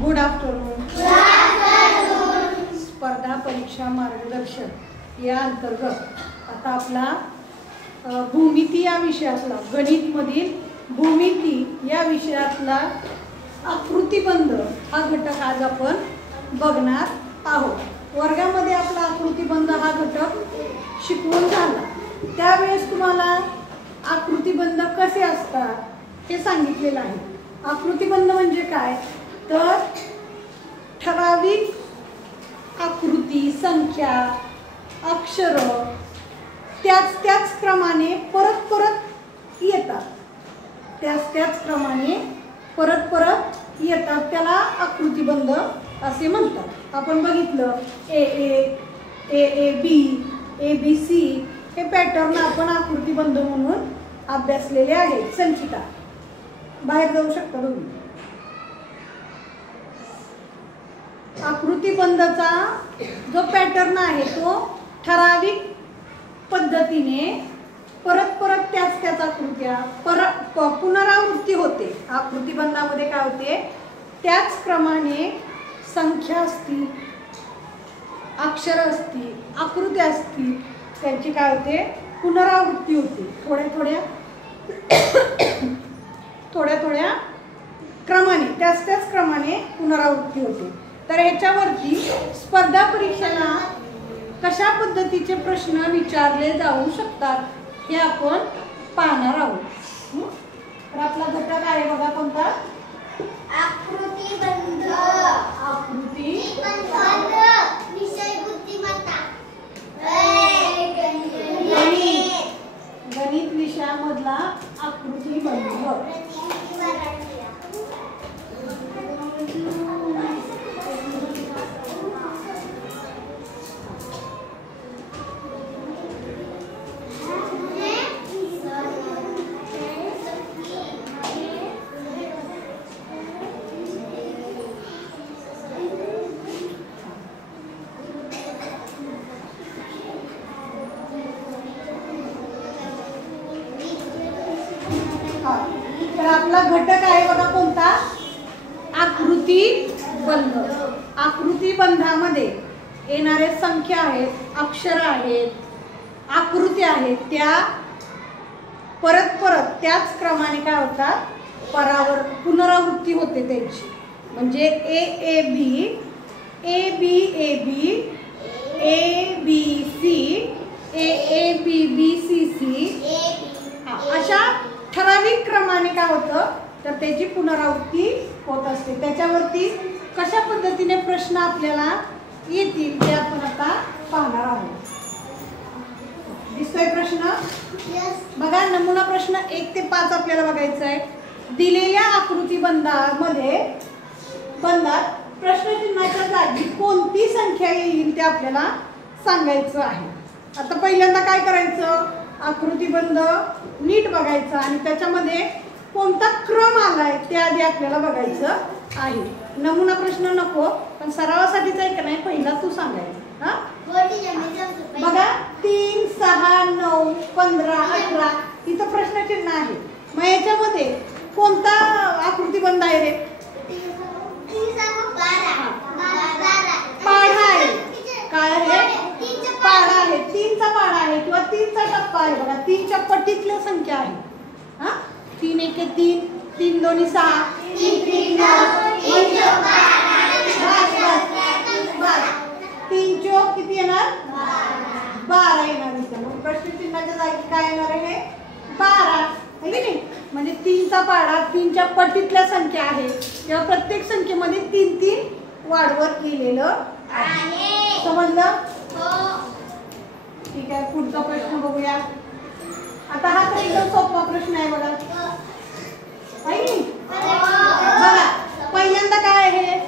Good afternoon. स्पर्धा परीक्षा मार्गदर्शन या अंतर्गत आता आपला भूमिती या विषयातला गणितमधील भूमिती या विषयातला आकृतिबंध हा घटक आज आपण बघणार आहोत. वर्गामध्ये आपला आकृतिबंध हा घटक शिकवून झाला. त्यावेळेस तुम्हाला आकृतिबंध कसे असतात हे सांगितलेलं आहे. आकृतिबंध म्हणजे काय तर ठराविक आकृती, संख्या, अक्षर त्याच क्रमाने परत येतात. त्याच क्रमाने परत येतात, त्याला आकृतिबंध असे म्हणतात. आपण बघितलं ए बी, ABC हे पॅटर्न आपण आकृतिबंध म्हणून अभ्यासलेले आहेत. संचिता बाहेर जाऊ शकता तुम्ही. आकृतिबंधाचा जो पॅटर्न आहे तो ठराविक पद्धतीने परत त्याच आकृत्या पुनरावृत्ती होते. आकृतिबंधामध्ये काय होते, त्याच क्रमाने संख्या असतील, अक्षर असतील, आकृत्या असतील, त्यांची काय होते पुनरावृत्ती होते. थोड्या क्रमाने त्याच क्रमाने पुनरावृत्ती होते. तर ह्याच्यावरती स्पर्धा परीक्षेला कशा पद्धतीचे प्रश्न विचारले जाऊ शकतात हे आपण पाहणार आहोत. तर आपला घटक आहे बघा कोणता, आकृतिबंध. विषय बुद्धिमत्ता. गणित विषयामधला आकृतिबंध. तर आपला घटक आहे बघा कोणता, आकृतिबंध. आकृतिबंधामध्ये येणारे संख्या आहेत, अक्षर आहेत, आकृती आहेत, त्या परत त्याच क्रमाने काय होतात, पुनरावृत्ती होते त्यांची. म्हणजे AAB, ABAB, ABC, AABBCC अशा ठराविक क्रमाने काय होतं तर त्याची पुनरावृत्ती होत असते. त्याच्यावरती कशा पद्धतीने प्रश्न आपल्याला येतील ते आपण आता पाहणार आहोत. दिसतोय प्रश्न बघा. नमुना प्रश्न 1 ते 5 आपल्याला बघायचा आहे. दिलेल्या बंधात प्रश्नचिन्हाच्या जागी कोणती संख्या येईल ते आपल्याला सांगायचं आहे. आता पहिल्यांदा काय करायचं, आकृतिबंध नीट बघायचा आणि त्याच्यामध्ये कोणता क्रम आलाय ते आधी आपल्याला बघायचं आहे. नमुना प्रश्न नको, पण सरावासाठीच आहे का नाही पहिला तू सांगायचं. हा बघा 3, 6, 9, 15, 18 इथं प्रश्नचिन्ह आहे. मग याच्यामध्ये कोणता आकृतिबंध आहे रे, पाढा आहे. काय आहे, पाढा आहे. 3चा पाढा आहे किंवा 3चा टप्पा आहे. बघा 3च्या पटीतल्या संख्या आहे. हा 3 1 3, 3 2 6, 3 3 3 चौक किती येणार, 12 येणार. मग प्रश्नचिन्हाच्या जागी काय येणार आहे, 12 आहे की नाही. म्हणजे 3चा पाढा 3च्या पटीतल्या संख्या आहे किंवा प्रत्येक संख्येमध्ये 3 वाढवत गेलेलं आहे. समजलं? ठीक आहे. पुढचा प्रश्न बघूया. आता हा तर एकदम सोपा प्रश्न आहे बघा. बघा पहिल्यांदा काय आहे,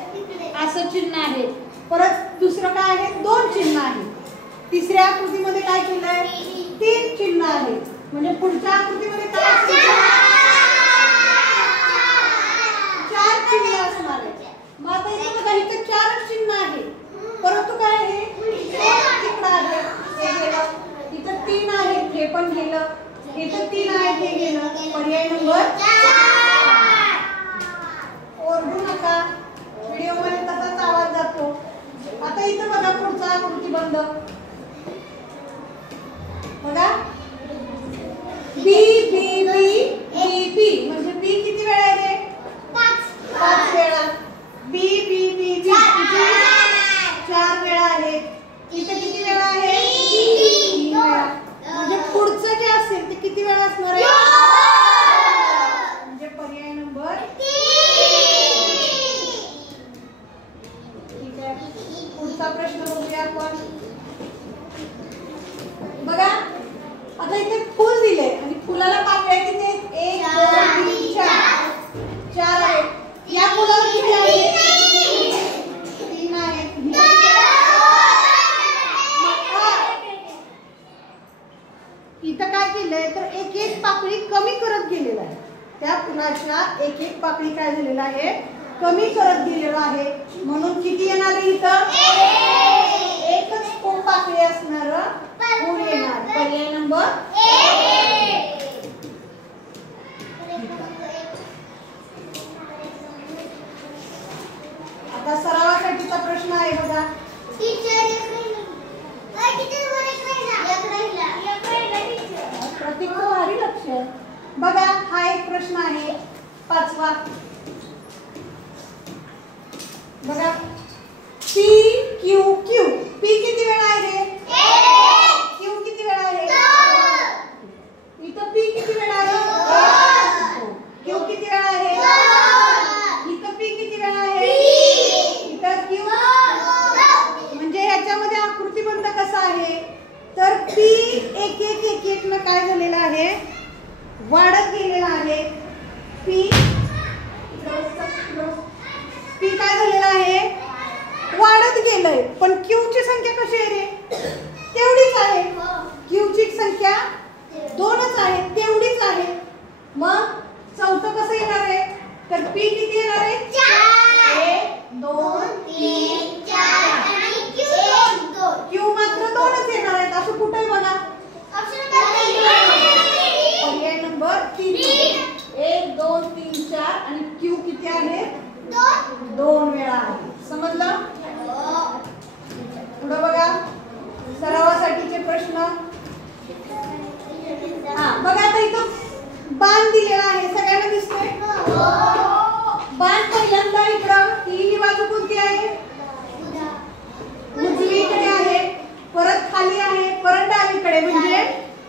असं चिन्ह आहे. परत दुसरं काय आहे, 2 चिन्ह आहे. तिसऱ्या आकृतीमध्ये काय केलंय, 3 चिन्ह आहे. म्हणजे पुढच्या आकृतीमध्ये काय 4 चिन्ह असणार आहे. मग आता इथे बघा इथे 4 चिन्ह आहे. परंतु काय आहे, इकडं आहे, हे गेलं. इथं 3 आहे, हे पण गेलं. इथं 3 आहे, हे गेलं. पर्याय नंबर 4. ओरडू नका, व्हिडिओ आकृतीबंध बघा बी बी बी बी बी म्हणजे बी किती वेळा आहे? 5 वेळा. बी बी बी बी 4 वेळा आहे. इथे किती वेळा आहे? 3 वेळा. म्हणजे पुढचं जे असेल ते किती वेळा असणार आहे? म्हणजे पर्याय नंबर 3. ठीक आहे. पुढचा प्रश्न बघूया आपण. बघा आता इथे फुल दिले आणि फुलाला पाकळ्या किती आहेत? 1 2 3 4 4 आहेत. या फुलावर किती आहेत? 3 आहेत. इथं काय केलंय तर एक एक पाकळी कमी करत गेलेला आहे. त्या फुलाच्या एक एक पाकळी काय झालेला आहे? कमी करत गेलेला आहे. म्हणून किती येणार आहे इथं? एकच पाकळी असणार फूल येणार. पर्याय नंबर 1. आता सरावासाठीचा प्रश्न आहे बघा. प्रत्येक भारी लक्ष बघा. हा एक प्रश्न आहे 5वा. बघा पी क्यू क्यू. पी किती वेळा आहे? क्यू किती वेळा आहे? इथं पी किती वेळा आहे? क्यू किती वेळा आहे? इथं पी किती वेळा आहे? इथं क्यू. म्हणजे ह्याच्यामध्ये आकृतीबंध कसा आहे तर पी एक एक एक एक न काय झालेला आहे? वाढत गेलेला आहे. पी काय झालेला आहे? वाढत गेलंय. पण क्यू ची संख्या कशी आहे रे? तेवढीच आहे. क्यू ची संख्या 2च आहे, तेवढीच आहे. मग चौथं कसं येणार आहे तर पी किती येणार आहे? 1 2 3 4 क्यू मात्र 2च येणार आहेत. असं कुठे बघा? पर्याय नंबर 3. 1 2 3 4 आणि क्यू किती आहे? 2 वेळा आहे. समजलं? पुढे बघा सरावासाठीचे प्रश्न. बघा आता इथं बाण दिलेला आहे. सगळ्यांना दिसतोय? बाण पहिल्यांदा इकडं ही बाजू कोणती आहे? उजवीकडे आहे. परत खाली आहे. परत डावीकडे म्हणजे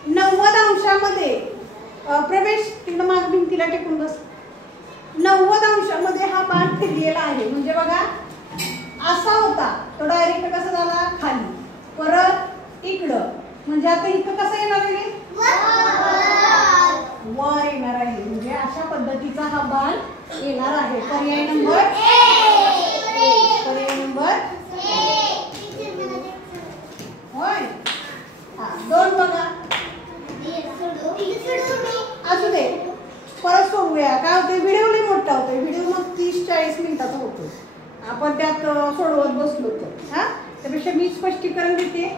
90 अंशामध्ये प्रवेश. तिकडं माग भिंतीला टेकून बस. 90 अंशामध्ये हा बाण फिरलेला आहे. म्हणजे बघा असा होता तो डायरेक्ट कसा झाला? खाली. परत इकडं म्हणजे आता इथं कसं येणार आहे? वर येणार आहे. म्हणजे अशा पद्धतीचा हा बाण येणार आहे. पर्याय नंबर 1. पर्याय नंबर 1. होय. 2 बघा. असू दे परत सोडूया. काय होते व्हिडिओ लई मोठा होतोय. व्हिडिओ मग 30-40 मिनिटाचा होतो. आपण त्यात सोडवत बसलो तर त्यापेक्षा मी स्पष्टीकरण देते.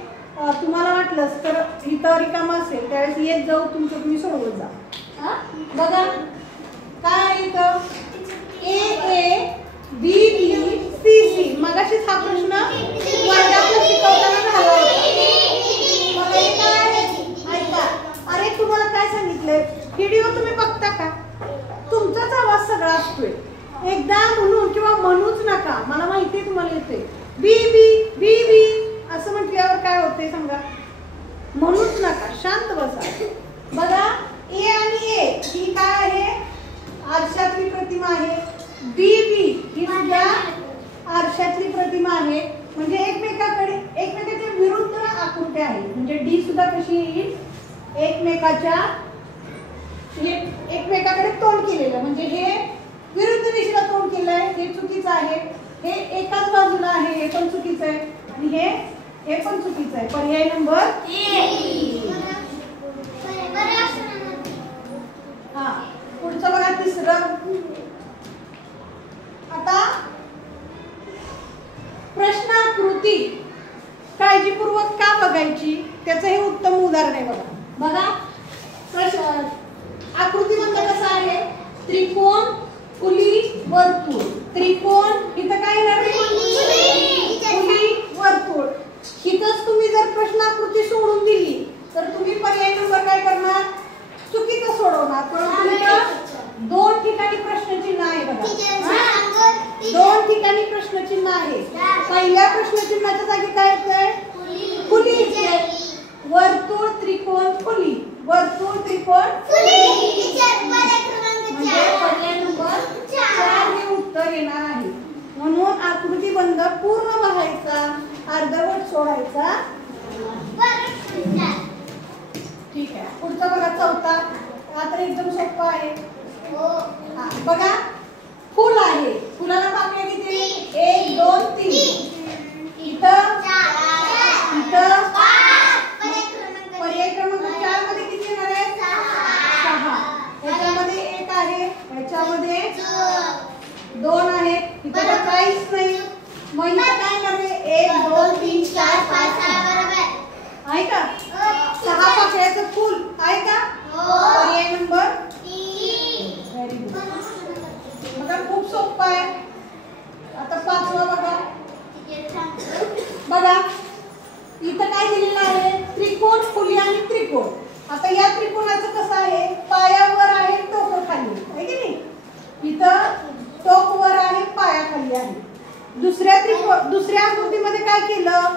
तुम्हाला वाटलंच तर इथं रिकामा असेल त्यावेळेस येत जाऊ तुमचं तुम्ही सोडवत जा. बघा काय इथं ए ए बी बी सी सी. मगाशीच हा प्रश्न वर्गात शिकवताना झाला होता. मला हे काय ऐका. अरे तुम्हाला काय सांगितलंय? व्हिडिओ तुम्ही बघता का? तुमचाच आवाज सगळा असतोय. एकदा म्हणून किंवा म्हणूच नका. मला माहिती आहे तुम्हाला येते. बी बी बी बी असं म्हटल्यावर काय होते सांगा? म्हणूच नका. शांत बसा. बघा ए आणि ए ही काय आहे? आरशातली प्रतिमा आहे. बी बी ही सुद्धा आरशातली प्रतिमा आहे. म्हणजे एकमेकाच्या विरुद्ध आकृती आहे. म्हणजे डी सुद्धा कशी येईल? एकमेकाकडे तोंड केलेलं. म्हणजे हे विरुद्ध दिशेला तोंड केलंय. हे चुकीचं आहे. हे एकाच बाजूला आहे. हे पण चुकीचं आहे. आणि हे पण चुकीचं आहे. पर्याय नंबर 3. पुढचं बघा 3रं. आता प्रश्नाकृती काळजीपूर्वक का बघायची त्याचं हे उत्तम उदाहरण आहे. बघा आकृतीबंध कसा आहे? त्रिकोण फुली वर्तुळ. त्रिकोण इथं काय येणार? फुली वर्तुळ. आकृती सोडून दिली तर तुम्ही पर्याय नंबर काय करणार? चुकीचं सोडवणार. परंतु इथं 2 ठिकाणी प्रश्नचिन्ह आहे बघा. 2 ठिकाणी प्रश्नचिन्ह आहे. पहिल्या प्रश्नचिन्हाच्या जागी काय येतंय? फुली येते. वर्तुळ त्रिकोण फुली. वर्तुळ त्रिकोण फुली. म्हणजे पर्याय नंबर 4 हे उत्तर येणार आहे. म्हणून आकृतीबंध पूर्ण बघायचा, अर्धवट सोडायचा. ठीक आहे. पुढचा बघा चौथा. हा तर एकदम सोपा आहे. बघा फुल आहे. फुलाला पाकळ्या किती? 1 2 3. इथं पर्याय क्रमांक 4 मध्ये किती येणार आहे? 6. याच्यामध्ये 1 आहे, याच्यामध्ये 2 आहेत. इथं तर काहीच नाही. मग इथं काय करणे? 1 2 3 4 5 6 आहे का? 6 पाकळ्याचं फुल आहे का? पर्याय नंबर 3. Very good. बघा खूप सोपं आहे. आता 5वा बघा. बघा इथं काय दिलेलं आहे? त्रिकोण फुली आणि त्रिकोण. आता या त्रिकोणाचं कसं आहे? पायावर आहे, टोक खाली आहे की नाही? इथं टोक वर आहे, पाया खाली आहे. दुसऱ्या आकृतीमध्ये काय केलं?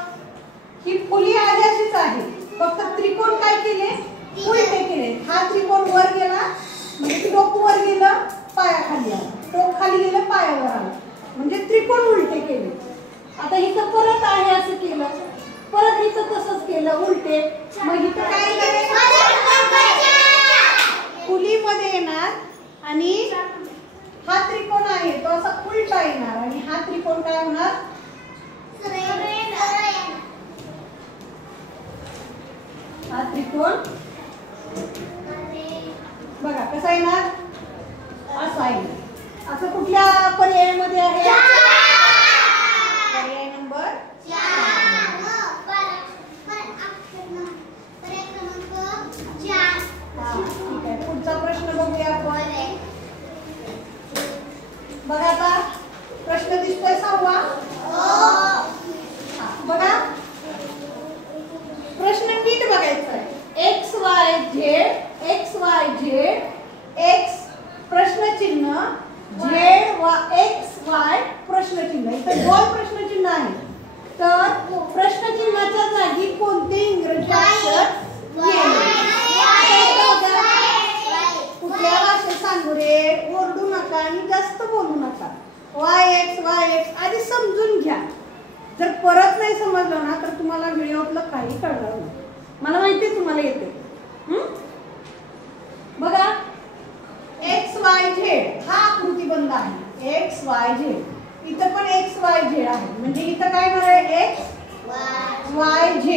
ही फुली आहे अशीच आहे, फक्त त्रिकोण काय केले? उलटे केले. हा त्रिकोण वर गेला म्हणजे टोक वर गेलं, पाया खाली आला. टोक खाली गेलं, पायावर आलं, म्हणजे त्रिकोण उलटे केले. आता इथं परत आहे असं केलं, परत इथं तसंच केलं उलटे. मग इथं काय फुलीमध्ये येणार आणि हा त्रिकोण आहे तो असा उलटा येणार आणि हा त्रिकोण काय होणार? हा त्रिकोण बघा कसा येणार? असा येणार. असं कुठल्या पर्यायामध्ये आहे? पर्याय नंबर 4. ठीक आहे. पुढचा प्रश्न बघूया आपण. बघा आता प्रश्न दिसतोय 6वा. बघा प्रश्न नीट बघायचा आहे. x y z x प्रश्नचिन्ह z x y प्रश्नचिन्ह. इथे 2 प्रश्नचिन्ह आहे. तर प्रश्नचिन्हाच्या जागी कोणते इंग्रजी अक्षर येईल? कुठल्या भाषेत सांगू रे? ओरडू नका आणि जास्त बोलू नका. y x आधी समजून घ्या. जर परत नाही समजलं ना तर तुम्हाला व्हिडिओतलं काही कळणार नाही. मला माहिती आहे तुम्हाला येते. बघा x y z हा आकृतीबंध आहे. x y z इथं पण x y z आहे, म्हणजे इथं काय होणार आहे? x y z.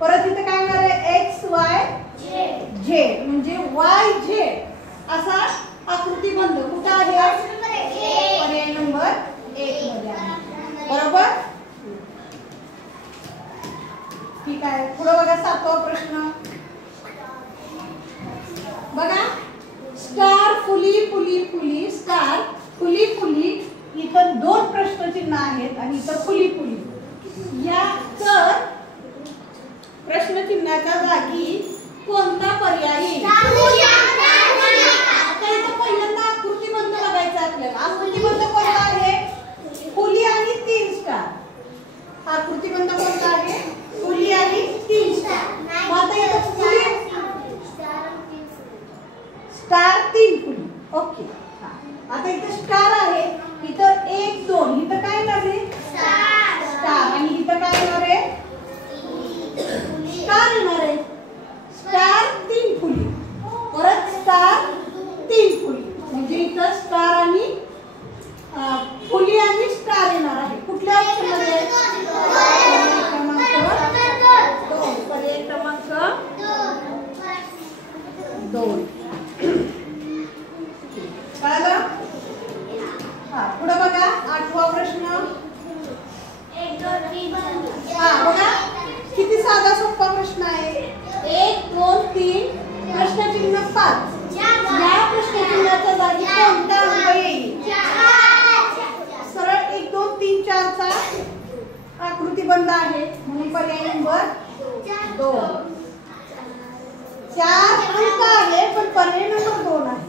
परत इथं काय होणार आहे? x y z म्हणजे y z असा आकृतीबंध कुठे आहे? पर्याय नंबर 1 मध्ये आहे. बरोबर. ठीक आहे. पुढे बघा 7वा प्रश्न. बघा स्टार फुली फुली फुली स्टार फुली फुली. इथं 2 प्रश्नचिन्ह आहेत आणि इथं फुली फुली. या तर प्रश्नचिन्हाच्या जागी कोणता पर्याय येईल? आता इथं पहिल्यांदा आकृतीबंध बघायचा आपल्याला. आकृतीबंध कोणता आहे? फुली आणि 3 स्टार. आकृतीबंध कोणता आहे? फुली आणि 3 स्टार. मग आता इथं फुली स्टार 3 फुली. ओके. आता इथं स्टार आहे, इथं 1 2. इथं काय येणार आहे? स्टार. आणि इथं काय येणार आहे? स्टार येणार आहे. स्टार 3 फुली. परत स्टार 3 फुली. म्हणजे इथं स्टार आणि फुली आणि स्टार येणार आहे. कुठल्या ऑप्शनमध्ये? पर्याय क्रमांक 2. कळलं? पुढे बघा 8वा प्रश्न. बघा किती साधा सोपा प्रश्न आहे. 1 2 3 प्रश्नचिन्ह 5. या प्रश्नचिन्हाच्या जागी कोणता अंक येईल? सरळ 1 2 3 4 चा आकृतीबंध आहे म्हणून पर्याय नंबर 2 4 अंक आहे पण पर्याय नंबर 2 आहे.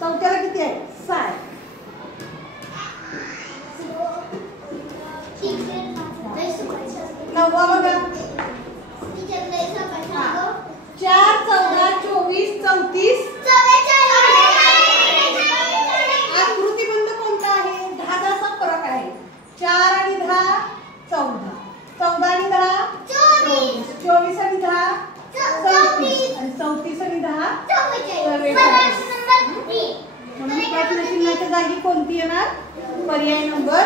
चौथ्याला किती आहे? 6 आहे. नववा बघा 4 14 24 34 आकृतीबंध कोणता आहे? 10 चा फरक आहे. 4 आणि 10 14 14 आणि 10 24 24 आणि 10 34 आणि 34 आणि 10 म्हणून प्रश्न चिन्हाच्या जागी कोणती येणार? पर्याय नंबर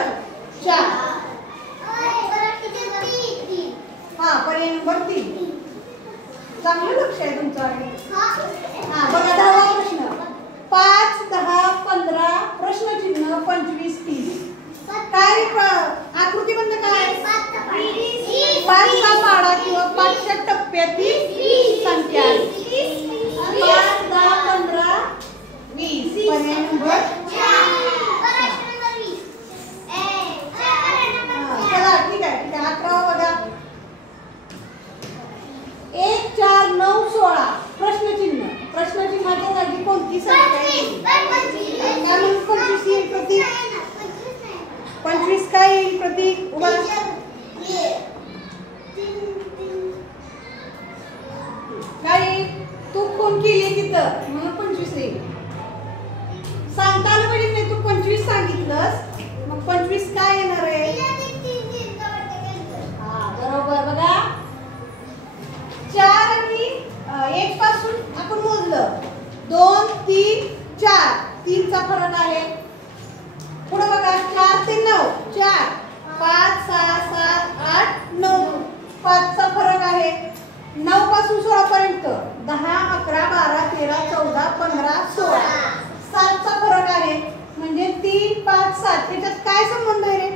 4. हा पर्याय नंबर 3. चांगलं लक्ष आहे तुमचं आहे. हा बघा 10वा प्रश्न 5 10 15 प्रश्नचिन्ह 25 30 काय आकृतीबंध काय? 5 चा पाडा किंवा 5 च्या टप्प्यातील संख्या 5 10 15 20 पर्याय नंबर 4. चला ठीक आहे 11वा बघा 1 4 9 16 प्रश्नचिन्हाच्या जागी कोणती संख्या येईल? काय म्हणून 25 येईल प्रतीक? 25 काय येईल प्रतीक? उभा काय येईल? तू कोण केली तिथं म्हणून 25 येईल. सांगता आलं पाहिजे नाही तू 25 सांगितलंस मग 25 काय येणार आहे? हा बरोबर बघा 4 आणि 1 पासून आपण मोजलं 2 3 4 3 चा फरक आहे. पुढे बघा 4 ते 9 4 5 6 7 8 9 5 चा फरक आहे. 9 पासून 16 पर्यंत 10 11 12 13 14 15 16 7 चा फरक आहे. म्हणजे 3 5 7 त्याच्यात काय संबंध आहे रे?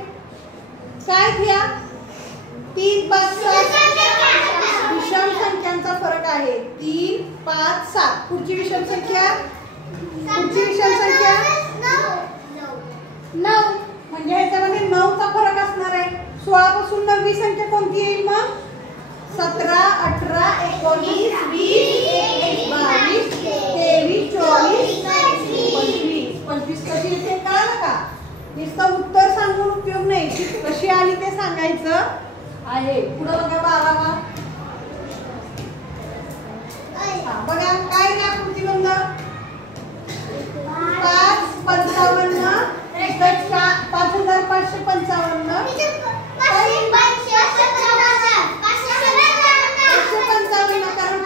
काय घ्या 3 5 7 विषम संख्यांचा फरक आहे. 3 5 7 पुढची विषम संख्या 9 म्हणजे ह्याच्यामध्ये 9 चा फरक असणार आहे. 16 पासून 9वी संख्या कोणती येईल मग? 17 18 19 20 21 22 23 24 25 कशी येते कळलं का? नुसतं उत्तर सांगून उपयोग नाही ती कशी आली ते सांगायचं आहे. पुढे बघा 12वा बघा काय ना आकृतीबंध 5 55 5555 कारण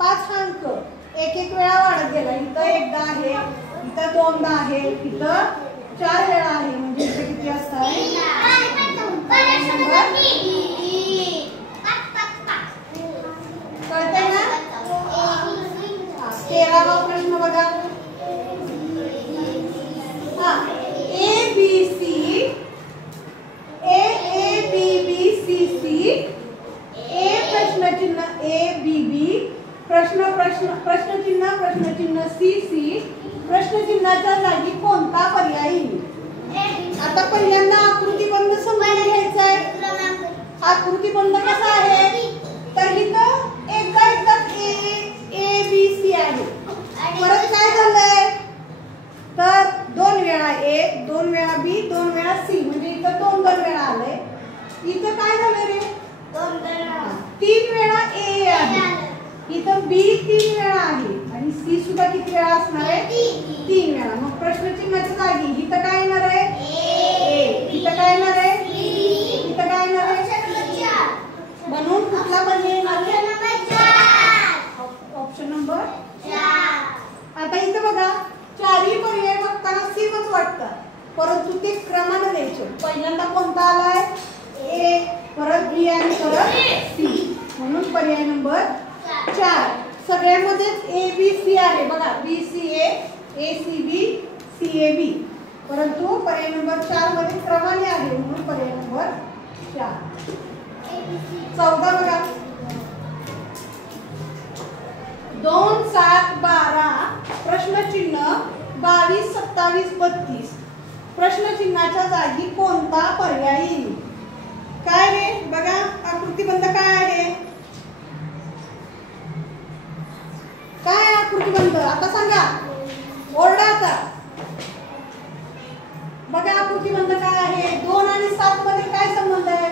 5 हा अंक एक एक वेळा वाढत गेला. इथं एकदा आहे इथं दोनदा आहे इथं 4 वेळा आहे म्हणजे इथे किती असतात? कळतंय ना? 13वा प्रश्न बघा हा A B C A B B C C A प्रश्नचिन्ह ए बी बी प्रश्नचिन्ह सी सी प्रश्नचिन्हाच्या जागी कोणता पर्याय येईल? आता पहिल्यांदा आकृतीबंध समजून घ्यायचा आहे. आकृतीबंध कसा आहे तर इथं एकदा ए बी सी आहे. परत काय झालंय तर 2 वेळा ए 2 वेळा बी 2 वेळा सी म्हणजे इथं 2 वेळा आलंय. इथं काय झालं रे 3 वेळा ए आहे. इथं बी 3 वेळा आहे आणि सी सुद्धा किती वेळा असणार आहे? 3 वेळा. मग प्रश्नचिन्हाच्या जागी इथं काय येणार आहे? ए. इथं काय येणार आहे? इथं काय येणार आहे? म्हणून कुठला पर्याय येणार आहे? Option number 4. आता इथं बघा चारही पर्याय बघताना सेमच वाटतात परंतु ते क्रमाने द्यायचे. पहिल्यांदा कोणता आलाय? ए परत बी आणि परत सी म्हणून पर्याय नंबर 4. सगळ्यामध्येच ए बी सी आहे बघा B C A C B C A B परंतु पर्याय नंबर 4 मध्ये क्रमाने आहे म्हणून पर्याय नंबर 4. 14 बघा 2 7 12 प्रश्नचिन्ह 22 27 32 प्रश्नचिन्हाच्या जागी कोणता पर्याय येईल? काय रे बघा आकृतीबंध काय आहे? आकृतीबंध. आता सांगा, ओरडा आता. बघा आकृतीबंध काय आहे. 2 आणि 7 मध्ये काय संबंध आहे.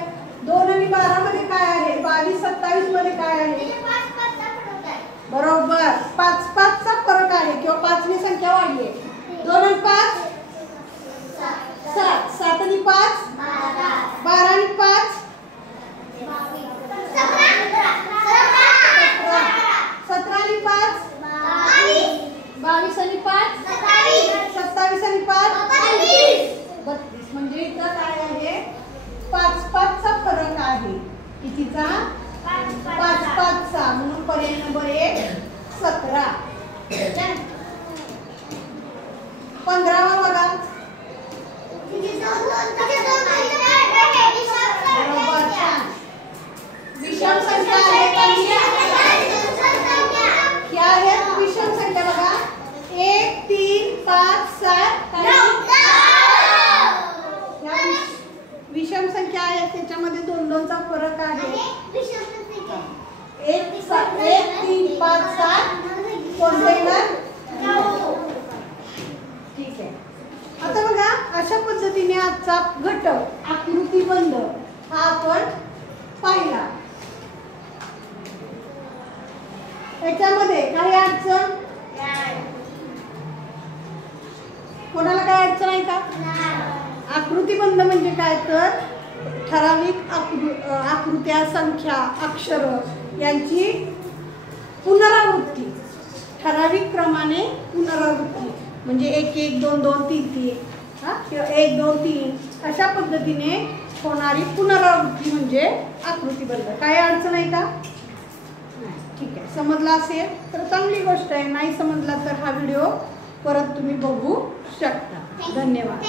2 आणि 12 मध्ये काय आहे. 22 27 मध्ये काय आहे. बरोबर, 5 चा फरक आहे किंवा 5 नी संख्या वाढली आहे. 2 आणि 5 7, 7 आणि 5 12 आणि 5 17 आणि 5 22 आणि 5 27 आणि 5 32. म्हणजे इथं काय आहे, 5 चा फरक आहे. कितीचा. 5 चा. म्हणून पर्याय नंबर 1 17. 15वा बघा. बरोबर, छान. विषम संख्या आहेत. क्या आहेत विषम संख्या बघा. 1 3 5 7 विषम संख्या आहेत. त्याच्यामध्ये 2 चा फरक आहे. 1 3 5 7 कोणते येणार. ठीक आहे. आता बघा अशा पद्धतीने आजचा घटक आकृतीबंध हा आपण पाहिला. याच्यामध्ये काही अडचण. कोणाला काय अडचण आहे का. आकृतीबंध म्हणजे काय तर ठराविक आकृत्या संख्या अक्षर यांची पुनरावृत्ती. ठराविक क्रमाने पुनरावृत्ती म्हणजे 1 1 2 2 3 3 किंवा 1 2 3 अशा पद्धतीने होणारी पुनरावृत्ती म्हणजे आकृतीबंध. काय अडचण आहे का. ठीक आहे. समजला असेल तर चांगली गोष्ट आहे. नाही समजला तर हा व्हिडिओ परत तुम्ही बघू शकता. धन्यवाद.